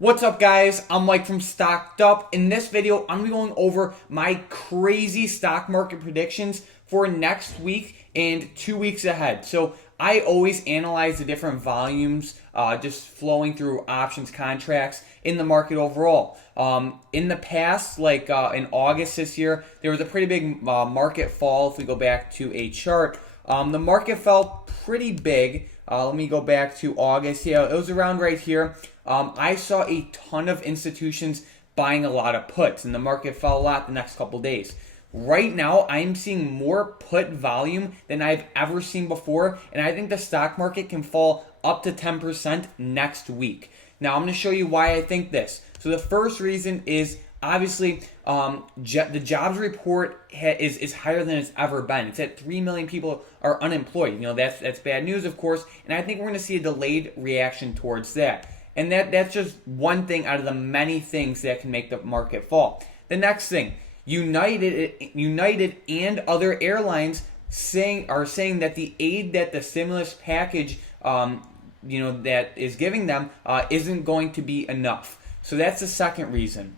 What's up, guys? I'm Mike from StockedUp. In this video, I'm going to be going over my crazy stock market predictions for next week and 2 weeks ahead. So I always analyze the different volumes just flowing through options contracts in the market overall. In the past, like in August this year, there was a pretty big market fall. If we go back to a chart, the market fell pretty big. Let me go back to August. Yeah, it was around right here. I saw a ton of institutions buying a lot of puts, and the market fell a lot the next couple days. Right now, I'm seeing more put volume than I've ever seen before, and I think the stock market can fall up to 10% next week. Now, I'm going to show you why I think this. So the first reason is obviously the jobs report is higher than it's ever been. It's at 3 million people are unemployed. You know, that's bad news, of course, and I think we're going to see a delayed reaction towards that. And that's just one thing out of the many things that can make the market fall. The next thing, United and other airlines are saying that the aid that the stimulus package that is giving them isn't going to be enough. So that's the second reason.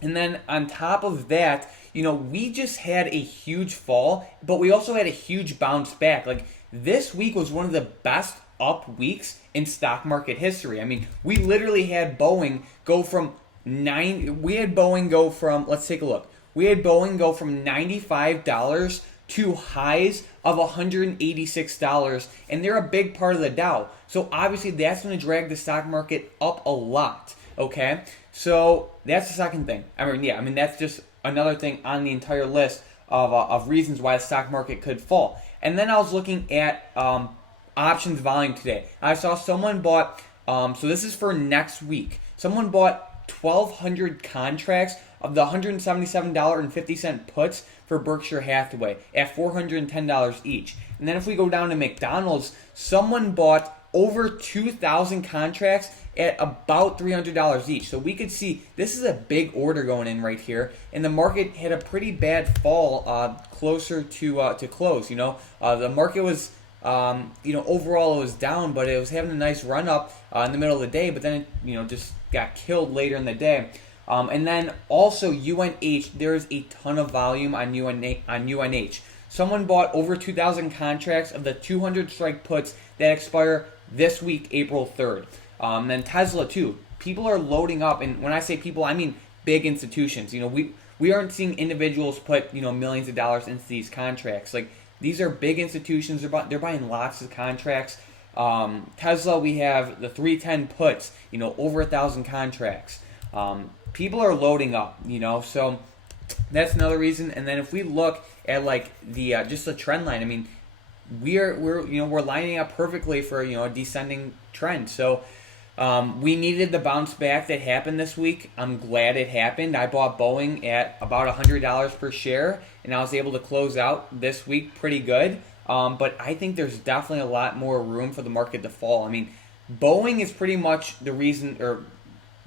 And then on top of that, we just had a huge fall, but we also had a huge bounce back. Like, this week was one of the best up weeks in stock market history. I mean, we literally had Boeing go from let's take a look. We had Boeing go from $95 to highs of $186, and they're a big part of the Dow. So obviously that's going to drag the stock market up a lot. Okay, so that's the second thing. I mean that's just another thing on the entire list of reasons why the stock market could fall. And then I was looking at options volume today. I saw someone bought, so this is for next week. Someone bought 1,200 contracts of the $177.50 puts for Berkshire Hathaway at $410 each. And then if we go down to McDonald's, someone bought over 2,000 contracts at about $300 each. So we could see this is a big order going in right here, and the market had a pretty bad fall closer to close. The market was overall it was down, but it was having a nice run up in the middle of the day, but then it just got killed later in the day. And then also UNH, there's a ton of volume on UNH. Someone bought over 2,000 contracts of the 200 strike puts that expire this week, April 3rd. Then Tesla too. People are loading up, and when I say people, I mean big institutions. We aren't seeing individuals put millions of dollars into these contracts. Like, these are big institutions. They're buying lots of contracts. Tesla, we have the 310 puts. Over 1,000 contracts. People are loading up. So that's another reason. And then if we look at like the just the trend line, I mean, we're lining up perfectly for a descending trend. So we needed the bounce back that happened this week. I'm glad it happened. I bought Boeing at about $100 per share, and I was able to close out this week pretty good. But I think there's definitely a lot more room for the market to fall. I mean, Boeing is pretty much the reason, or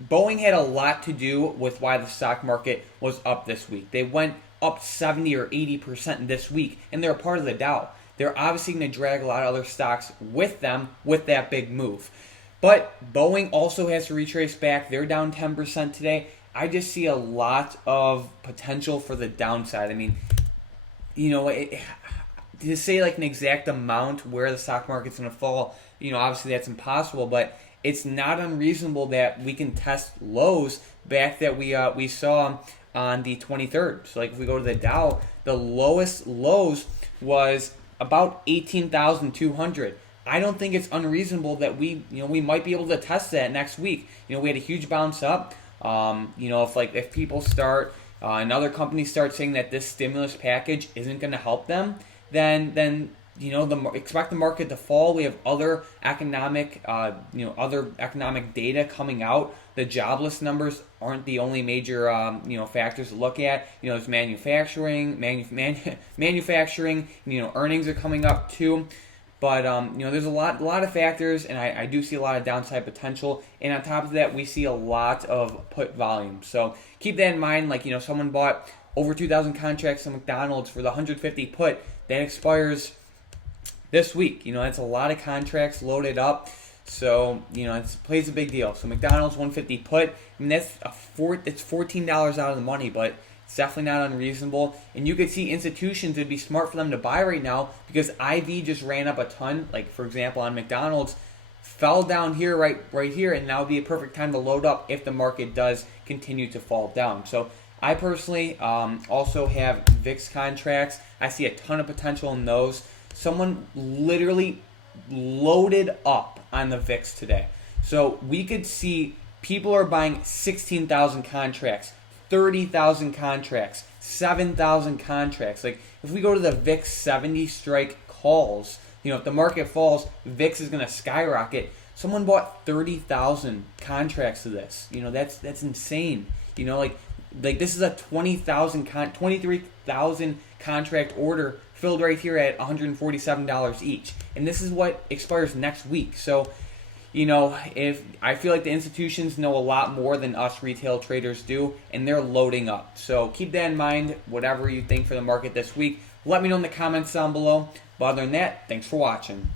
Boeing had a lot to do with why the stock market was up this week. They went up 70 or 80% this week, and they're a part of the Dow. They're obviously going to drag a lot of other stocks with them with that big move. But Boeing also has to retrace back. They're down 10% today. I just see a lot of potential for the downside. I mean, to say like an exact amount where the stock market's going to fall, obviously that's impossible, but it's not unreasonable that we can test lows back that we saw on the 23rd. So like if we go to the Dow, the lowest lows was about 18,200. I don't think it's unreasonable that we might be able to test that next week. We had a huge bounce up. If people start and other companies start saying that this stimulus package isn't going to help them, then expect the market to fall. We have other economic data coming out. The jobless numbers aren't the only major factors to look at. There's manufacturing. Earnings are coming up too. But there's a lot of factors, and I do see a lot of downside potential. And on top of that, we see a lot of put volume. So keep that in mind. Like, someone bought over 2,000 contracts at McDonald's for the 150 put that expires this week. That's a lot of contracts loaded up. So, it plays a big deal. So McDonald's 150 put, I mean, that's $14 out of the money, but it's definitely not unreasonable. And you could see institutions, it'd be smart for them to buy right now because IV just ran up a ton. Like, for example, on McDonald's, fell down here, right here, and now would be a perfect time to load up if the market does continue to fall down. So I personally also have VIX contracts. I see a ton of potential in those. Someone literally loaded up on the VIX today. So we could see people are buying 16,000 contracts, 30,000 contracts, 7,000 contracts. Like, if we go to the VIX 70 strike calls, if the market falls, VIX is going to skyrocket. Someone bought 30,000 contracts of this. That's insane. Like this is a 23,000 contract order filled right here at $147 each. And this is what expires next week. So, if I feel like the institutions know a lot more than us retail traders do, and they're loading up. So keep that in mind, whatever you think for the market this week. Let me know in the comments down below. But other than that, thanks for watching.